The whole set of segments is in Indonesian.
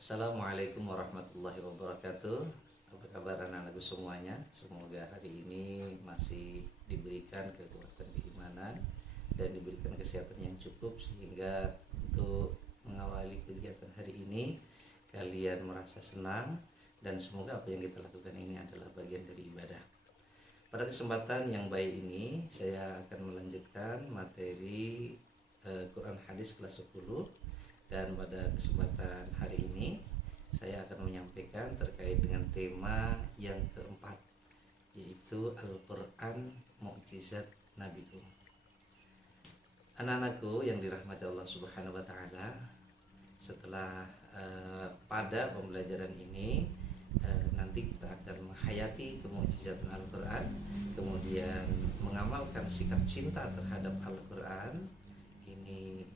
Assalamualaikum warahmatullahi wabarakatuh. Apa kabar anak-anakku semuanya? Semoga hari ini masih diberikan kekuatan keimanan dan diberikan kesehatan yang cukup sehingga untuk mengawali kegiatan hari ini kalian merasa senang dan semoga apa yang kita lakukan ini adalah bagian dari ibadah. Pada kesempatan yang baik ini saya akan melanjutkan materi Quran Hadis kelas 10. Dan pada kesempatan hari ini saya akan menyampaikan terkait dengan tema yang keempat, yaitu Al-Quran Mu'jizat Nabiku. Anak-anakku yang dirahmati Allah Subhanahu wa Ta'ala, setelah pada pembelajaran ini nanti kita akan menghayati kemukjizatan Al-Quran, kemudian mengamalkan sikap cinta terhadap Al-Quran ini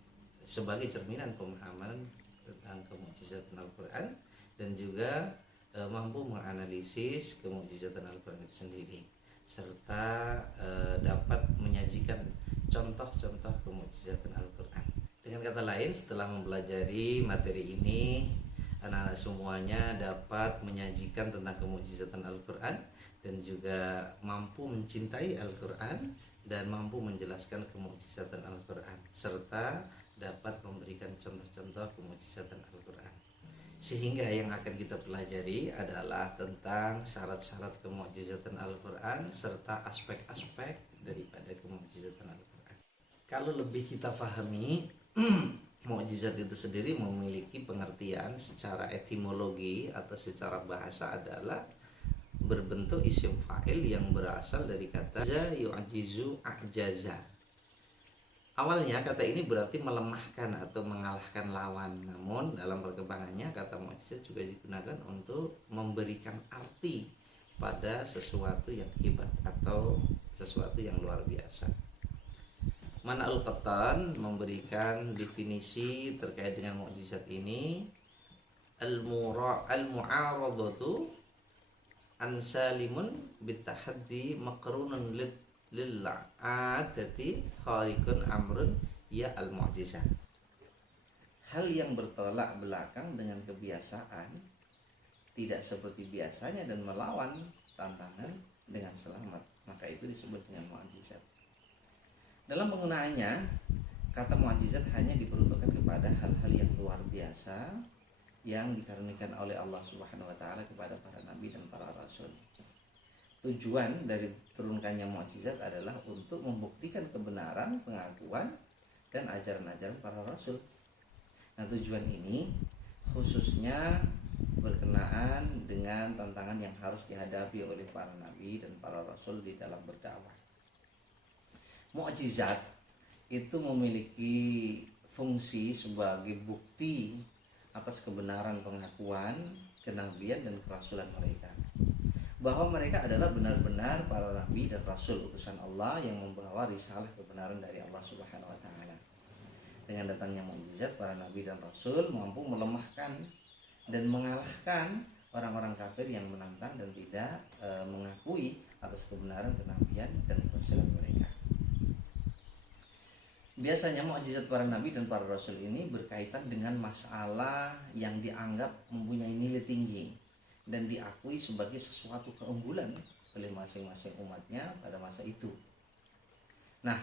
sebagai cerminan pemahaman tentang kemukjizatan Al-Quran dan juga mampu menganalisis kemukjizatan Al-Quran itu sendiri serta dapat menyajikan contoh-contoh kemukjizatan Al-Quran. Dengan kata lain, setelah mempelajari materi ini, anak-anak semuanya dapat menyajikan tentang kemukjizatan Al-Quran dan juga mampu mencintai Al-Quran dan mampu menjelaskan kemukjizatan Al-Quran serta dapat memberikan contoh-contoh kemukjizatan Al-Quran. Sehingga yang akan kita pelajari adalah tentang syarat-syarat kemukjizatan Al-Quran serta aspek-aspek daripada kemukjizatan Al-Quran. Kalau lebih kita fahami, mukjizat itu sendiri memiliki pengertian secara etimologi atau secara bahasa adalah berbentuk isim fa'il yang berasal dari kata yu'jizu a'jaza. Awalnya kata ini berarti melemahkan atau mengalahkan lawan. Namun dalam perkembangannya kata mukjizat juga digunakan untuk memberikan arti pada sesuatu yang hebat atau sesuatu yang luar biasa. Mana Al-Qattan memberikan definisi terkait dengan mukjizat ini. Al-mu'aradatu ansalimun bitahaddi makrunun lil'adati khariqun amrun ya al-mu'jizah. Hal yang bertolak belakang dengan kebiasaan, tidak seperti biasanya dan melawan tantangan dengan selamat, maka itu disebut dengan mu'jizat. Dalam penggunaannya, kata mu'jizat hanya diperuntukkan kepada hal-hal yang luar biasa yang dikaruniakan oleh Allah Subhanahu wa Ta'ala kepada para nabi dan para rasul. Tujuan dari turunkannya mukjizat adalah untuk membuktikan kebenaran, pengakuan, dan ajaran-ajaran para rasul. Nah, tujuan ini khususnya berkenaan dengan tantangan yang harus dihadapi oleh para nabi dan para rasul di dalam berdakwah. Mukjizat itu memiliki fungsi sebagai bukti atas kebenaran pengakuan, kenabian, dan kerasulan mereka, bahwa mereka adalah benar-benar para nabi dan rasul utusan Allah yang membawa risalah kebenaran dari Allah Subhanahu wa Ta'ala. Dengan datangnya mukjizat, para nabi dan rasul mampu melemahkan dan mengalahkan orang-orang kafir yang menantang dan tidak mengakui atas kebenaran, kenabian, dan kerasulan mereka. Biasanya mukjizat para nabi dan para rasul ini berkaitan dengan masalah yang dianggap mempunyai nilai tinggi dan diakui sebagai sesuatu keunggulan oleh masing-masing umatnya pada masa itu. Nah,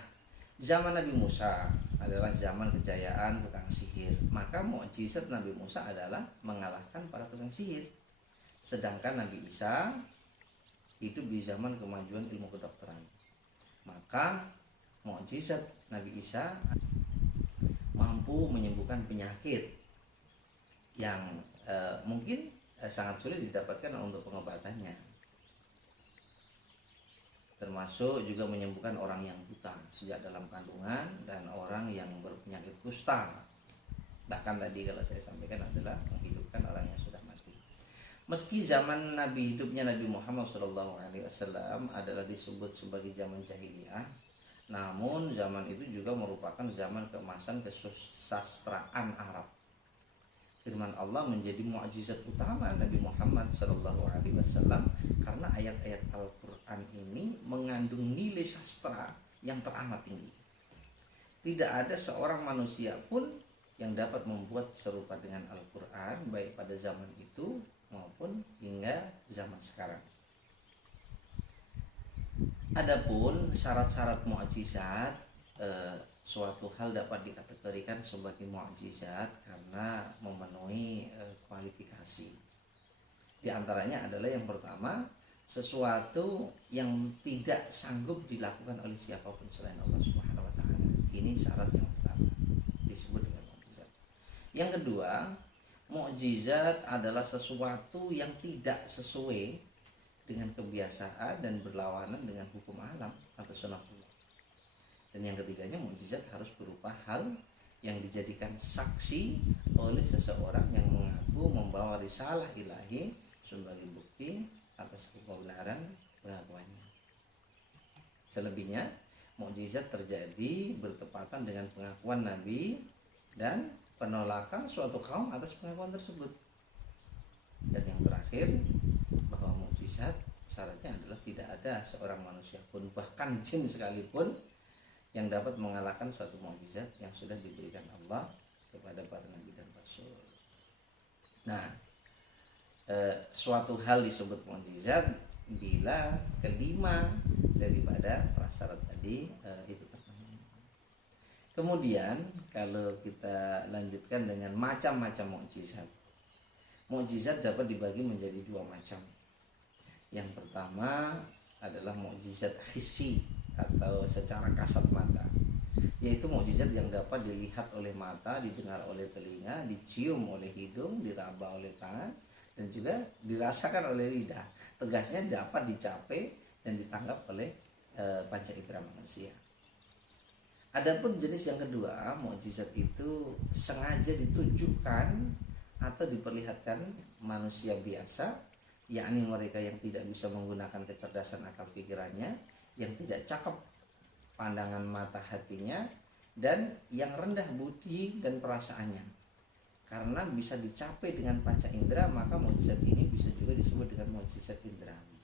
zaman Nabi Musa adalah zaman kejayaan tukang sihir. Maka mukjizat Nabi Musa adalah mengalahkan para tukang sihir. Sedangkan Nabi Isa hidup di zaman kemajuan ilmu kedokteran. Maka mukjizat Nabi Isa mampu menyembuhkan penyakit yang mungkin sangat sulit didapatkan untuk pengobatannya, termasuk juga menyembuhkan orang yang buta sejak dalam kandungan dan orang yang berpenyakit kusta. Bahkan tadi kalau saya sampaikan adalah menghidupkan orang yang sudah mati. Meski zaman Nabi hidupnya Nabi Muhammad SAW adalah disebut sebagai zaman jahiliyah, namun zaman itu juga merupakan zaman keemasan kesusastraan Arab. Firman Allah menjadi mukjizat utama Nabi Muhammad SAW karena ayat-ayat Al-Quran ini mengandung nilai sastra yang teramat tinggi. Tidak ada seorang manusia pun yang dapat membuat serupa dengan Al-Quran baik pada zaman itu maupun hingga zaman sekarang. Adapun syarat-syarat mukjizat, suatu hal dapat dikategorikan sebagai mukjizat karena memenuhi kualifikasi. Di antaranya adalah yang pertama, sesuatu yang tidak sanggup dilakukan oleh siapapun selain Allah Subhanahu wa taala. Ini syarat yang pertama, disebut dengan mukjizat. Yang kedua, mukjizat adalah sesuatu yang tidak sesuai dengan kebiasaan dan berlawanan dengan hukum alam atau sunatullah. Dan yang ketiganya, mukjizat harus berupa hal yang dijadikan saksi oleh seseorang yang mengaku membawa risalah ilahi sebagai bukti atas kebenaran pengakuannya. Selebihnya, mukjizat terjadi bertepatan dengan pengakuan Nabi dan penolakan suatu kaum atas pengakuan tersebut. Dan yang terakhir, bahwa mukjizat syaratnya adalah tidak ada seorang manusia pun, bahkan jin sekalipun, yang dapat mengalahkan suatu mukjizat yang sudah diberikan Allah kepada para nabi dan rasul. Nah, suatu hal disebut mukjizat bila kelima daripada prasyarat tadi itu terpenuhi. Kemudian kalau kita lanjutkan dengan macam-macam mukjizat. Mukjizat dapat dibagi menjadi dua macam. Yang pertama adalah mukjizat hissi atau secara kasat mata, yaitu mukjizat yang dapat dilihat oleh mata, didengar oleh telinga, dicium oleh hidung, diraba oleh tangan, dan juga dirasakan oleh lidah. Tegasnya dapat dicapai dan ditangkap oleh panca indera manusia. Adapun jenis yang kedua, mukjizat itu sengaja ditujukan atau diperlihatkan manusia biasa, yakni mereka yang tidak bisa menggunakan kecerdasan akal pikirannya, yang tidak cakep pandangan mata hatinya, dan yang rendah budi dan perasaannya. Karena bisa dicapai dengan panca indera, maka mukjizat ini bisa juga disebut dengan mukjizat indrawi.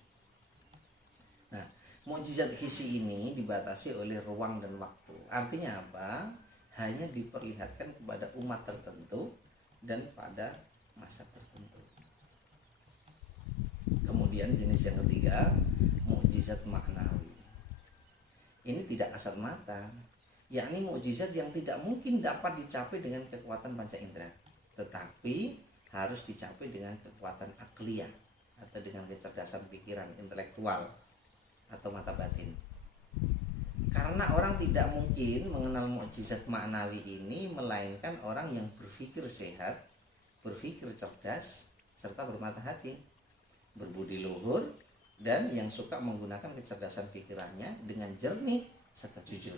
Nah, mukjizat hissi ini dibatasi oleh ruang dan waktu. Artinya apa? Hanya diperlihatkan kepada umat tertentu dan pada masa tertentu. Kemudian jenis yang ketiga, mukjizat maknawi. Ini tidak kasat mata, yakni mukjizat yang tidak mungkin dapat dicapai dengan kekuatan panca indera, tetapi harus dicapai dengan kekuatan akliyah atau dengan kecerdasan pikiran intelektual atau mata batin. Karena orang tidak mungkin mengenal mukjizat maknawi ini melainkan orang yang berpikir sehat, berpikir cerdas, serta bermata hati, berbudi luhur, dan yang suka menggunakan kecerdasan pikirannya dengan jernih serta jujur.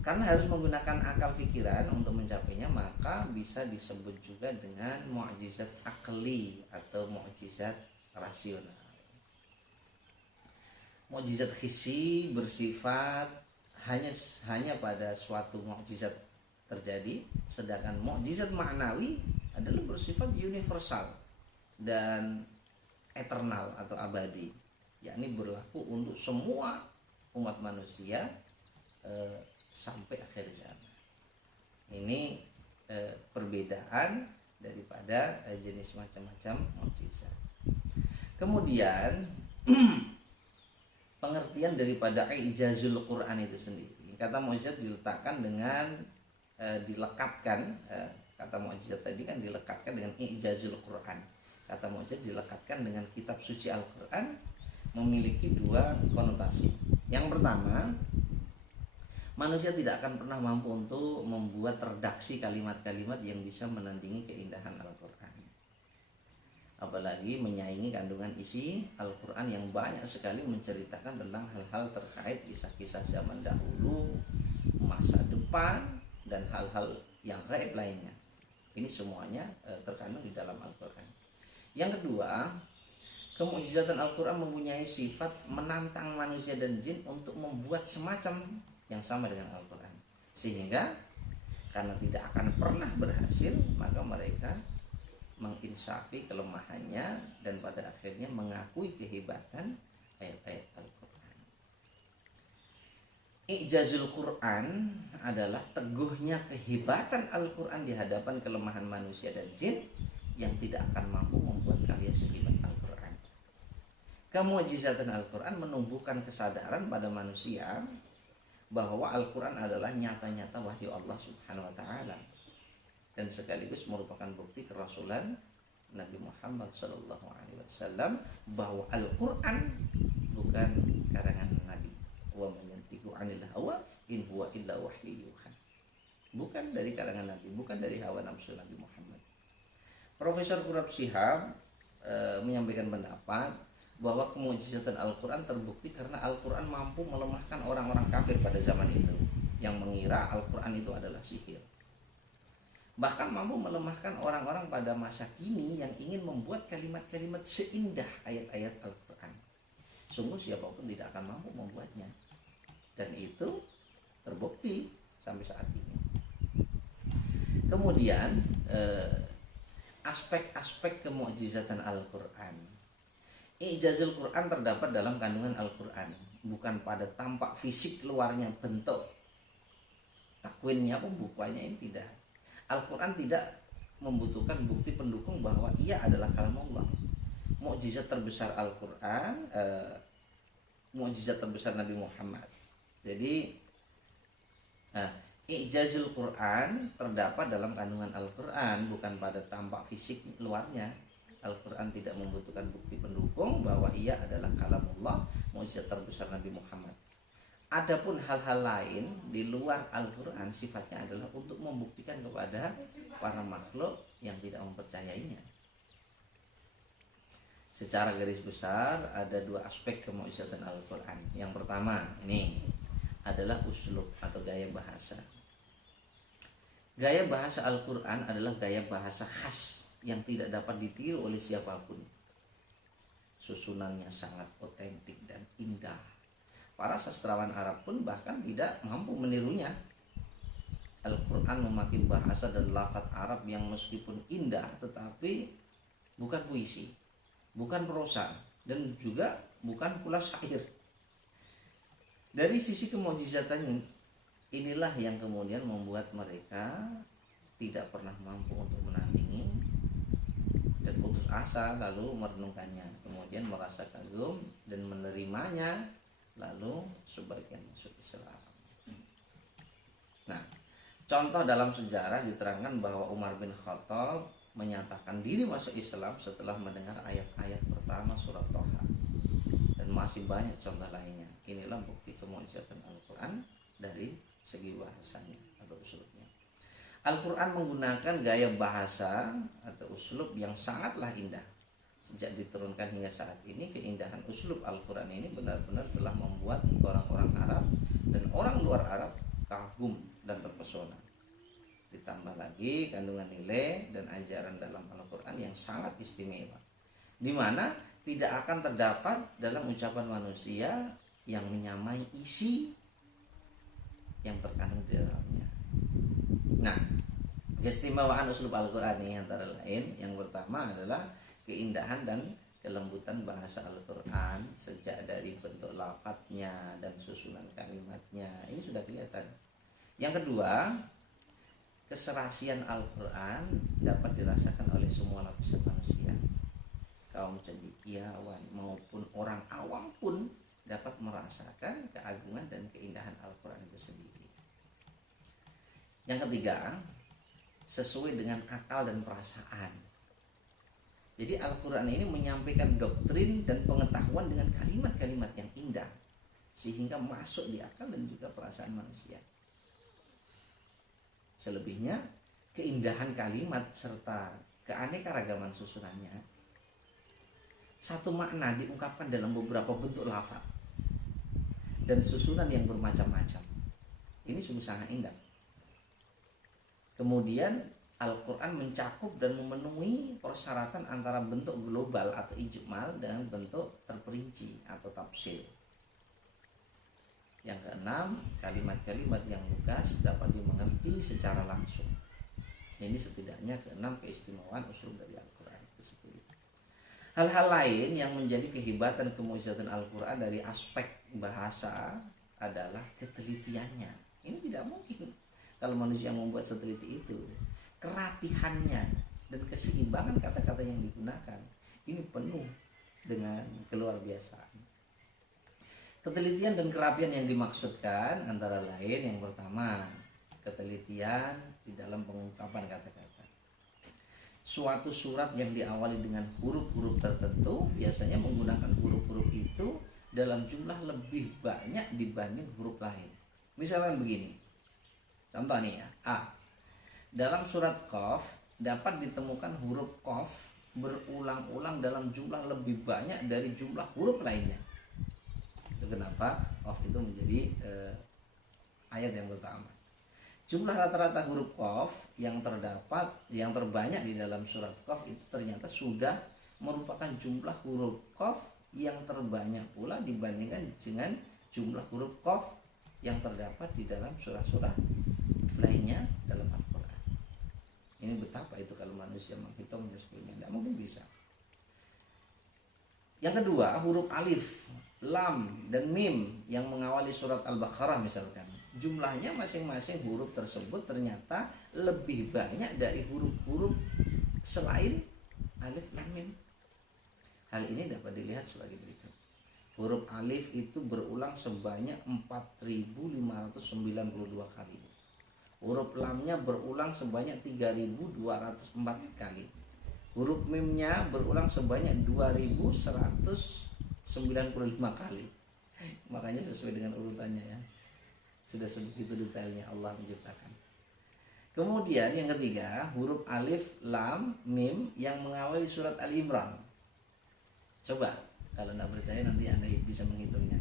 Karena harus menggunakan akal pikiran untuk mencapainya, maka bisa disebut juga dengan mukjizat akli atau mukjizat rasional. Mukjizat hissi bersifat hanya pada suatu mukjizat terjadi, sedangkan mukjizat maknawi adalah bersifat universal dan eternal atau abadi, yakni berlaku untuk semua umat manusia sampai akhir zaman. Ini perbedaan daripada jenis macam-macam mukjizat. Kemudian pengertian daripada ijazul Quran itu sendiri. Kata mukjizat diletakkan dengan dilekatkan, kata mukjizat tadi kan dilekatkan dengan ijazul Quran. Kata mukjizat dilekatkan dengan kitab suci Al-Quran, memiliki dua konotasi. Yang pertama, manusia tidak akan pernah mampu untuk membuat redaksi kalimat-kalimat yang bisa menandingi keindahan Al-Quran, apalagi menyaingi kandungan isi Al-Quran yang banyak sekali menceritakan tentang hal-hal terkait kisah-kisah zaman dahulu, masa depan, dan hal-hal yang gaib lainnya. Ini semuanya terkandung di dalam Al-Quran. Yang kedua, kemukjizatan Al-Quran mempunyai sifat menantang manusia dan jin untuk membuat semacam yang sama dengan Al-Quran, sehingga karena tidak akan pernah berhasil, maka mereka menginsafi kelemahannya dan pada akhirnya mengakui kehebatan ayat-ayat Al-Quran. Ijazul Quran adalah teguhnya kehebatan Al-Quran di hadapan kelemahan manusia dan jin yang tidak akan mampu membuat karya sehebat Al-Quran. Kemu'jizatan Al-Quran menumbuhkan kesadaran pada manusia bahwa Al-Quran adalah nyata-nyata wahyu Allah Subhanahu wa Ta'ala, dan sekaligus merupakan bukti kerasulan Nabi Muhammad SAW bahwa Al-Quran bukan karangan Nabi. Wa man yantiqu 'anil hawa in huwa illa wahyu yuha. Bukan dari karangan Nabi, bukan dari hawa nafsu Nabi Muhammad. Profesor Qurab Shihab menyampaikan pendapat bahwa kemu'jizatan Al-Quran terbukti karena Al-Quran mampu melemahkan orang-orang kafir pada zaman itu yang mengira Al-Quran itu adalah sihir. Bahkan mampu melemahkan orang-orang pada masa kini yang ingin membuat kalimat-kalimat seindah ayat-ayat Al-Quran. Sungguh siapapun tidak akan mampu membuatnya. Dan itu terbukti sampai saat ini. Kemudian aspek-aspek kemu'jizatan Al-Quran. Ijazul Quran terdapat dalam kandungan Al-Quran, bukan pada tampak fisik luarnya, bentuk takwinnya, pembukuannya, ini tidak. Al-Quran tidak membutuhkan bukti pendukung bahwa ia adalah kalam Allah. Mukjizat terbesar Al-Quran, mukjizat terbesar Nabi Muhammad. Jadi Ijazul Quran terdapat dalam kandungan Al-Quran, bukan pada tampak fisik luarnya. Al-Quran tidak membutuhkan bukti pendukung bahwa ia adalah kalamullah, mukjizat terbesar Nabi Muhammad. Adapun hal-hal lain di luar Al-Quran sifatnya adalah untuk membuktikan kepada para makhluk yang tidak mempercayainya. Secara garis besar ada dua aspek kemukjizatan Al-Quran. Yang pertama ini adalah uslub atau gaya bahasa. Gaya bahasa Al-Quran adalah gaya bahasa khas yang tidak dapat ditiru oleh siapapun. Susunannya sangat otentik dan indah. Para sastrawan Arab pun bahkan tidak mampu menirunya. Al-Quran memakai bahasa dan lafaz Arab yang meskipun indah tetapi bukan puisi, bukan prosa, dan juga bukan pula syair. Dari sisi kemukjizatannya, inilah yang kemudian membuat mereka tidak pernah mampu untuk menandingi dan putus asa, lalu merenungkannya, kemudian merasa kagum dan menerimanya, lalu sebagian masuk Islam. Nah, contoh dalam sejarah diterangkan bahwa Umar bin Khattab menyatakan diri masuk Islam setelah mendengar ayat-ayat pertama surat Thaha, dan masih banyak contoh lainnya. Inilah bukti kemukjizatan Al-Quran dari segi bahasanya atau uslubnya. Al-Quran menggunakan gaya bahasa atau uslub yang sangatlah indah. Sejak diturunkan hingga saat ini, keindahan uslub Al-Quran ini benar-benar telah membuat orang-orang Arab dan orang luar Arab kagum dan terpesona. Ditambah lagi kandungan nilai dan ajaran dalam Al-Quran yang sangat istimewa, di mana tidak akan terdapat dalam ucapan manusia yang menyamai isi yang terkandung di dalamnya. Nah, keistimewaan uslub Al-Quran ini antara lain, yang pertama adalah keindahan dan kelembutan bahasa Al-Quran, sejak dari bentuk lafadznya dan susunan kalimatnya, ini sudah kelihatan. Yang kedua, keserasian Al-Quran dapat dirasakan oleh semua lapisan manusia. Kaum cendekiawan maupun orang awam pun dapat merasakan keagungan dan keindahan Al-Quran itu sendiri. Yang ketiga, sesuai dengan akal dan perasaan. Jadi Al-Quran ini menyampaikan doktrin dan pengetahuan dengan kalimat-kalimat yang indah, sehingga masuk di akal dan juga perasaan manusia. Selebihnya, keindahan kalimat serta keanekaragaman susunannya, satu makna diungkapkan dalam beberapa bentuk lafaz dan susunan yang bermacam-macam. Ini sungguh sangat indah. Kemudian Al-Quran mencakup dan memenuhi persyaratan antara bentuk global atau ijmal dengan bentuk terperinci atau tafsir. Yang keenam, kalimat-kalimat yang lugas dapat dimengerti secara langsung. Ini setidaknya keenam keistimewaan usul dari Al-Quran tersebut. Hal-hal lain yang menjadi kehebatan kemukjizatan Al-Quran dari aspek bahasa adalah ketelitiannya. Ini tidak mungkin kalau manusia membuat seteliti itu. Kerapihannya dan keseimbangan kata-kata yang digunakan ini penuh dengan keluar biasaan. Ketelitian dan kerapian yang dimaksudkan antara lain, yang pertama, ketelitian di dalam pengungkapan kata-kata. Suatu surat yang diawali dengan huruf-huruf tertentu biasanya menggunakan huruf-huruf itu dalam jumlah lebih banyak dibanding huruf lain. Misalnya begini, contoh nih ya, A. Dalam surat Qaf dapat ditemukan huruf Qaf berulang-ulang dalam jumlah lebih banyak dari jumlah huruf lainnya. Itu kenapa Qaf itu menjadi ayat yang pertama. Jumlah rata-rata huruf Qaf yang terbanyak di dalam surat Qaf itu ternyata sudah merupakan jumlah huruf Qaf yang terbanyak pula dibandingkan dengan jumlah huruf Qaf yang terdapat di dalam surah-surah lainnya dalam Al-Quran. Ini betapa itu kalau manusia menghitungnya sebelumnya, tidak mungkin bisa. Yang kedua, huruf alif, lam, dan mim yang mengawali surat Al-Baqarah misalkan, jumlahnya masing-masing huruf tersebut ternyata lebih banyak dari huruf-huruf selain alif, lam, mim. Hal ini dapat dilihat sebagai berikut. Huruf alif itu berulang sebanyak 4.592 kali. Huruf lamnya berulang sebanyak 3.204 kali. Huruf mimnya berulang sebanyak 2.195 kali. Makanya sesuai dengan urutannya ya. Sudah sebegitu detailnya Allah menciptakan. Kemudian yang ketiga, huruf alif, lam, mim yang mengawali surat Al-Imran. Coba, kalau tidak percaya nanti Anda bisa menghitungnya.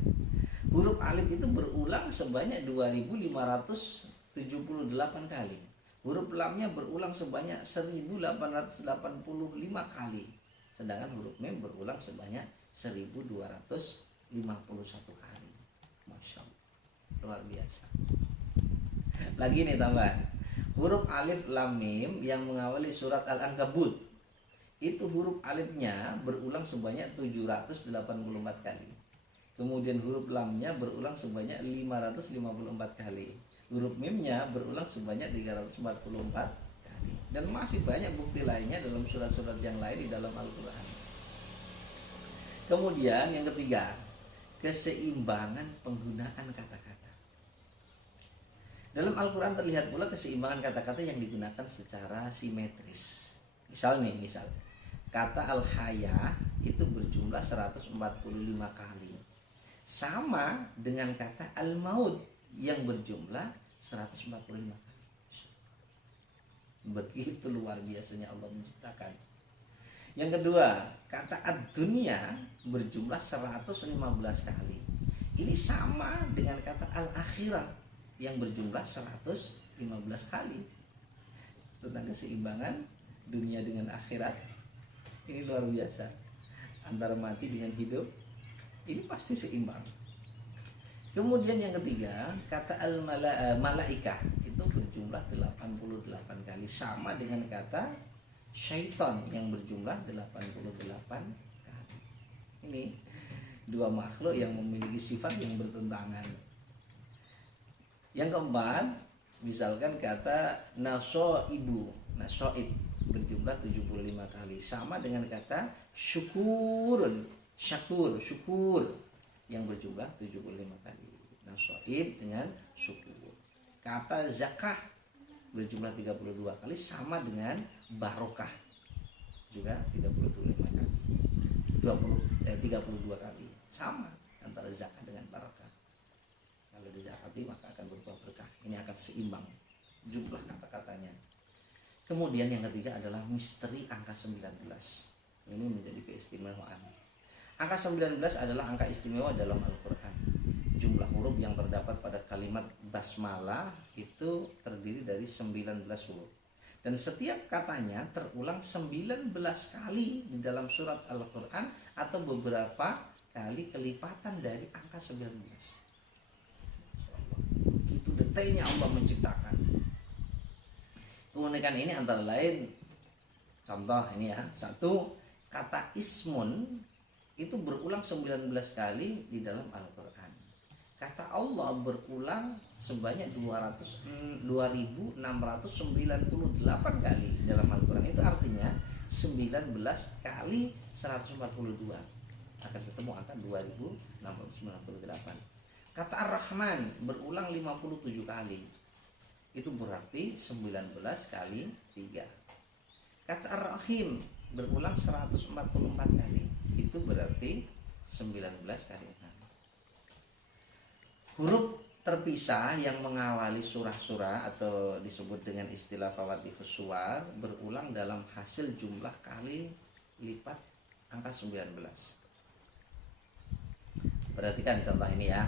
Huruf alif itu berulang sebanyak 2.578 kali. Huruf lamnya berulang sebanyak 1.885 kali. Sedangkan huruf mim berulang sebanyak 1.251 kali. Masya Allah, luar biasa. Lagi nih tambahan. Huruf alif, lam, mim yang mengawali surat Al-Ankabut, itu huruf alifnya berulang sebanyak 784 kali. Kemudian huruf lamnya berulang sebanyak 554 kali. Huruf mimnya berulang sebanyak 344 kali. Dan masih banyak bukti lainnya dalam surat-surat yang lain di dalam Al-Quran. Kemudian yang ketiga, keseimbangan penggunaan kata-kata. Dalam Al-Quran terlihat pula keseimbangan kata-kata yang digunakan secara simetris. Misal kata al-haya itu berjumlah 145 kali. Sama dengan kata al-maut yang berjumlah 145 kali. Begitu luar biasanya Allah menciptakan. Yang kedua, kata ad-dunya berjumlah 115 kali. Ini sama dengan kata al-akhirah yang berjumlah 115 kali. Tentang keseimbangan dunia dengan akhirat, ini luar biasa. Antara mati dengan hidup, ini pasti seimbang. Kemudian yang ketiga, kata al-malaikah itu berjumlah 88 kali, sama dengan kata syaitan yang berjumlah 88 kali. Ini dua makhluk yang memiliki sifat yang bertentangan. Yang keempat, misalkan kata nasoib berjumlah 75 kali, sama dengan kata syukur yang berjumlah 75 kali. Nasoib dengan syukur. Kata zakah berjumlah 32 kali, sama dengan barokah juga 32 kali. Sama antara zakah dengan barokah. Kalau dizakati maka akan berupa berkah. Ini akan seimbang jumlah kata-katanya. Kemudian yang ketiga adalah misteri angka 19. Ini menjadi keistimewaan. Angka 19 adalah angka istimewa dalam Al-Quran. Jumlah huruf yang terdapat pada kalimat basmalah itu terdiri dari 19 huruf. Dan setiap katanya terulang 19 kali di dalam surat Al-Quran, atau beberapa kali kelipatan dari angka 19. Itu detailnya Allah menciptakan. Keunikan ini antara lain, contoh ini ya, satu, kata ismun itu berulang 19 kali di dalam Al-Quran. kata Allah berulang sebanyak 2698 kali dalam Al-Quran. Itu artinya 19 kali 142 akan ketemu angka 2698. Kata Ar-Rahman berulang 57 kali. Itu berarti 19 kali 3. Kata Ar-Rahim berulang 144 kali. Itu berarti 19 kali 6. Huruf terpisah yang mengawali surah-surah atau disebut dengan istilah Fawatihus Suwar berulang dalam hasil jumlah kali lipat angka 19. Perhatikan contoh ini ya.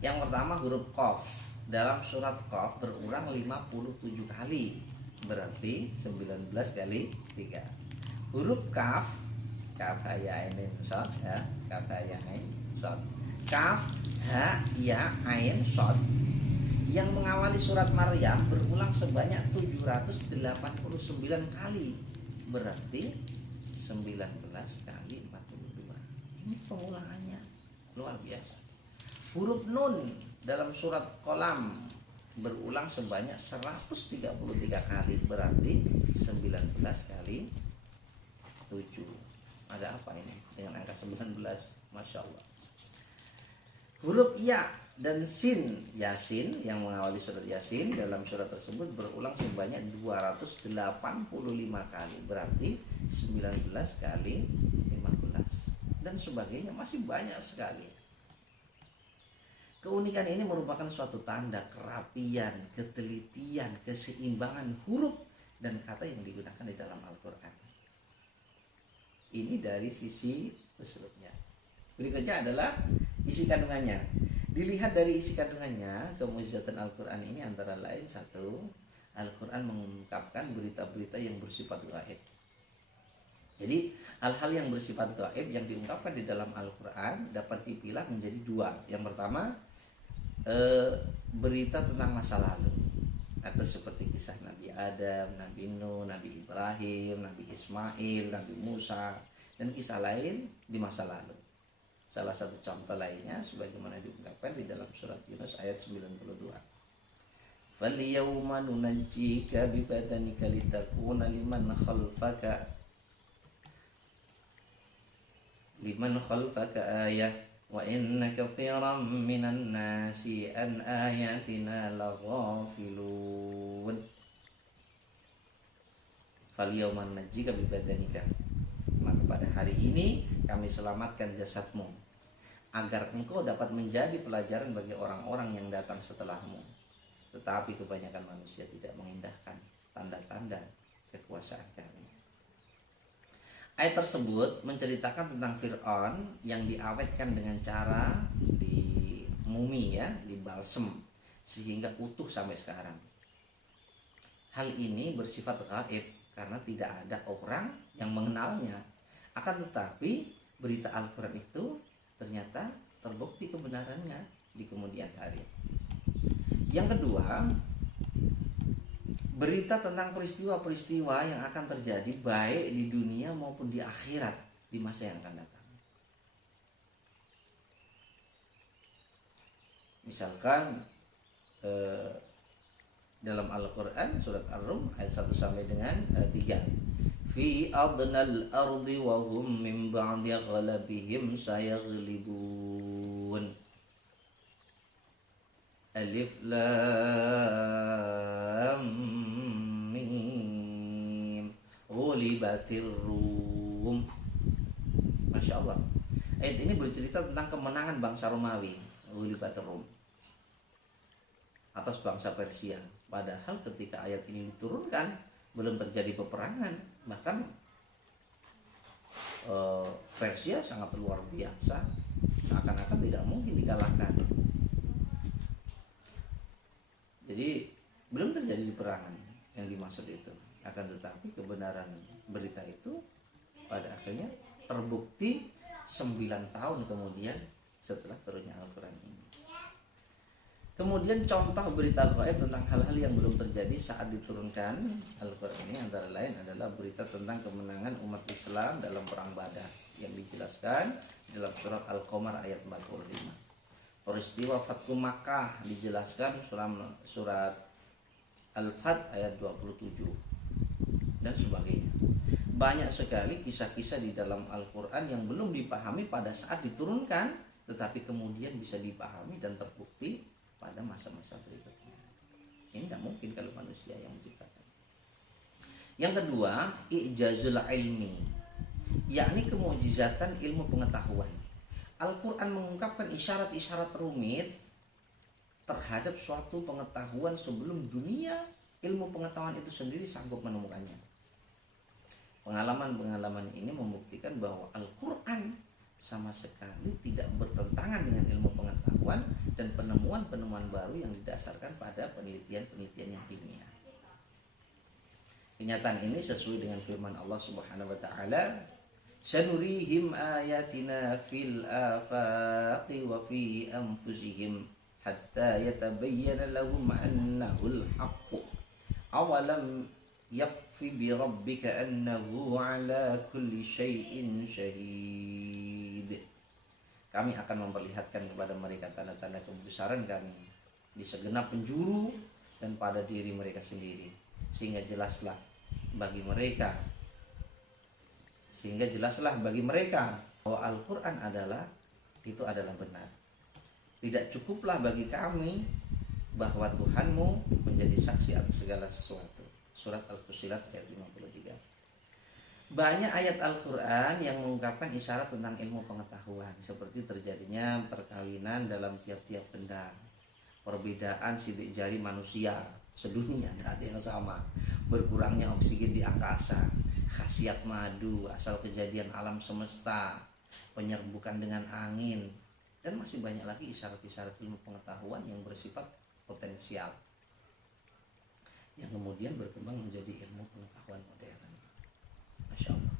Yang pertama huruf Qaf. Dalam surat Qaf berulang 57 kali. Berarti 19 kali 3. Huruf Kaf, Kaf ha ya ain shad ya, Kaf ha ya ain shad. Kaf ha ya ain shad yang mengawali surat Maryam berulang sebanyak 789 kali. Berarti 19 kali 42. Ini pengulangannya luar biasa. Huruf Nun dalam surat Qalam berulang sebanyak 133 kali. Berarti 19 kali 7. Ada apa ini dengan angka 19? Masya Allah. Huruf Ya dan Sin, Yasin yang mengawali surat Yasin dalam surat tersebut berulang sebanyak 285 kali. Berarti 19 kali 15. Dan sebagainya, masih banyak sekali. Keunikan ini merupakan suatu tanda kerapian, ketelitian, keseimbangan huruf dan kata yang digunakan di dalam Al-Quran. Ini dari sisi uslubnya. Berikutnya adalah isi kandungannya. Dilihat dari isi kandungannya, kemukjizatan Al-Quran ini antara lain satu, Al-Quran mengungkapkan berita-berita yang bersifat gaib. Jadi hal-hal yang bersifat gaib yang diungkapkan di dalam Al-Quran dapat dipilah menjadi dua. Yang pertama, berita tentang masa lalu, atau seperti kisah Nabi Adam, Nabi Nuh, Nabi Ibrahim, Nabi Ismail, Nabi Musa, dan kisah lain di masa lalu. Salah satu contoh lainnya sebagaimana diungkapkan di dalam surat Yunus ayat 92. فَالْيَوْمَ نُنَجِّيكَ بِبَدَنِكَ لِتَكُونَ لِمَنْ خَلْفَكَ آيَةً وَإِنَّ كَثِيرًا مِنَ النَّاسِ عَنْ آيَاتِنَا لَغَافِلُونَ فَالْيَوْمَ نُنَجِّيكَ بِبَدَنِكَ. Maka pada hari ini kami selamatkan jasadmu agar engkau dapat menjadi pelajaran bagi orang-orang yang datang setelahmu. Tetapi kebanyakan manusia tidak mengindahkan tanda-tanda kekuasaan kami. Ayat tersebut menceritakan tentang Fir'aun yang diawetkan dengan cara di mumi ya, di balsem sehingga utuh sampai sekarang. Hal ini bersifat gaib karena tidak ada orang yang mengenalnya. Akan tetapi berita Al-Quran itu ternyata terbukti kebenarannya di kemudian hari. Yang kedua, berita tentang peristiwa-peristiwa yang akan terjadi baik di dunia maupun di akhirat di masa yang akan datang. Misalkan dalam Al-Quran surat Ar-Rum ayat 1 sampai dengan 3. Fi adnal ardi wa hum min ba'di ghalabihim sayaghlibun. Alif lam mim. Ghulibatir Rum. Masya Allah. Ayat ini bercerita tentang kemenangan bangsa Romawi, Ghulibatir Rum, atas bangsa Persia. Padahal ketika ayat ini diturunkan belum terjadi peperangan, bahkan Persia sangat luar biasa, seakan-akan tidak mungkin dikalahkan. Jadi belum terjadi peperangan yang dimaksud itu. Akan tetapi kebenaran berita itu pada akhirnya terbukti 9 tahun kemudian setelah turunnya Al-Quran ini. Kemudian contoh berita gaib tentang hal-hal yang belum terjadi saat diturunkan Al-Quran ini antara lain adalah berita tentang kemenangan umat Islam dalam perang Badar yang dijelaskan dalam surat Al-Qamar ayat 45. peristiwa Fathu Makkah dijelaskan surat Al-Fath ayat 27 dan sebagainya. Banyak sekali kisah-kisah di dalam Al-Quran yang belum dipahami pada saat diturunkan, tetapi kemudian bisa dipahami dan terbukti pada masa-masa berikutnya. Ini tidak mungkin kalau manusia yang menciptakan. Yang kedua, i'jazul ilmi, yakni kemukjizatan ilmu pengetahuan. Al-Quran mengungkapkan isyarat-isyarat rumit terhadap suatu pengetahuan sebelum dunia ilmu pengetahuan itu sendiri sanggup menemukannya. Pengalaman-pengalaman ini membuktikan bahwa Al-Quran sama sekali tidak bertentangan dengan ilmu pengetahuan dan penemuan-penemuan baru yang didasarkan pada penelitian-penelitian yang ilmiah. Kenyataan ini sesuai dengan firman Allah Subhanahu wa taala, "Sanurihim ayatina fil afaqi wa fi anfusihim hatta yatabayyana lahum annahul haqq. Awalam yakfi bi rabbika annahu ala kulli syai'in syahid." Kami akan memperlihatkan kepada mereka tanda-tanda kebesaran kami di segenap penjuru dan pada diri mereka sendiri, sehingga jelaslah bagi mereka bahwa Al-Quran adalah benar. Tidak cukuplah bagi kami bahwa Tuhanmu menjadi saksi atas segala sesuatu. Surat Al-Fussilat ayat 53. Banyak ayat Al-Quran yang mengungkapkan isyarat tentang ilmu pengetahuan, seperti terjadinya perkawinan dalam tiap-tiap benda, perbedaan sidik jari manusia sedunia, tidak ada yang sama, berkurangnya oksigen di angkasa, khasiat madu, asal kejadian alam semesta, penyerbukan dengan angin, dan masih banyak lagi isyarat-isyarat ilmu pengetahuan yang bersifat potensial yang kemudian berkembang menjadi ilmu pengetahuan modern. Masya Allah.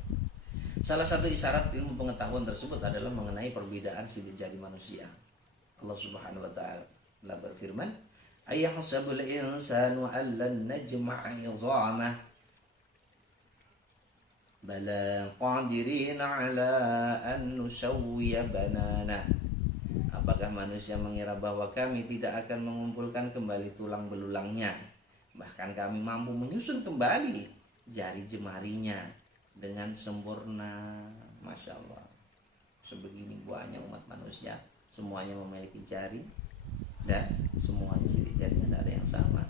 Salah satu isyarat ilmu pengetahuan tersebut adalah mengenai perbedaan sidik jari manusia. Allah Subhanahu wa taala berfirman, "Ayahsabul insanu allan najma'a 'idhamah bala qadirina 'ala an nusawwiya banana." Apakah manusia mengira bahwa kami tidak akan mengumpulkan kembali tulang belulangnya, bahkan kami mampu menyusun kembali jari jemarinya dengan sempurna. Masya Allah. Sebegini banyak umat manusia, semuanya memiliki jari dan semuanya sidik jarinya tidak ada yang sama.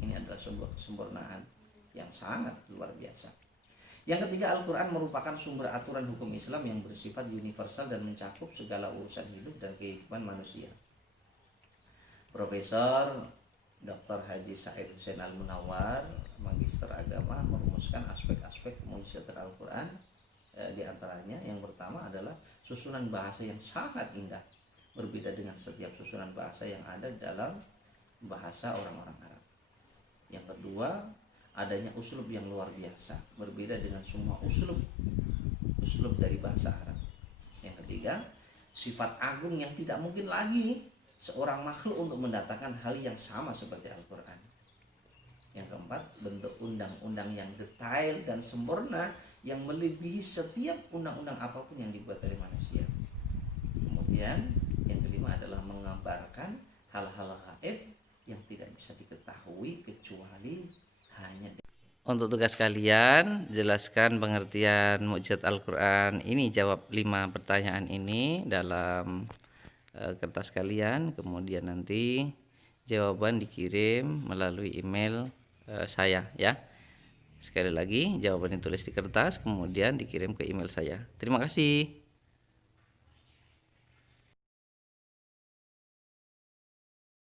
Ini adalah sebuah kesempurnaan yang sangat luar biasa. Yang ketiga, Al-Quran merupakan sumber aturan hukum Islam yang bersifat universal dan mencakup segala urusan hidup dan kehidupan manusia. Profesor Dr. Haji Said Hussein Al-Munawar, Magister Agama, merumuskan aspek-aspek kemujizatan Al-Quran. Di antaranya yang pertama adalah susunan bahasa yang sangat indah, berbeda dengan setiap susunan bahasa yang ada dalam bahasa orang-orang Arab. Yang kedua, adanya uslub yang luar biasa, berbeda dengan semua uslub dari bahasa Arab. Yang ketiga, sifat agung yang tidak mungkin lagi seorang makhluk untuk mendatangkan hal yang sama seperti Al-Quran. Yang keempat, bentuk undang-undang yang detail dan sempurna yang melebihi setiap undang-undang apapun yang dibuat oleh manusia. Kemudian yang kelima adalah mengabarkan hal-hal gaib yang tidak bisa diketahui kecuali hanya. Untuk tugas kalian, jelaskan pengertian mukjizat Al-Quran ini, jawab 5 pertanyaan ini dalam kertas kalian, kemudian nanti jawaban dikirim melalui email saya ya. Sekali lagi, jawaban ditulis di kertas kemudian dikirim ke email saya. Terima kasih.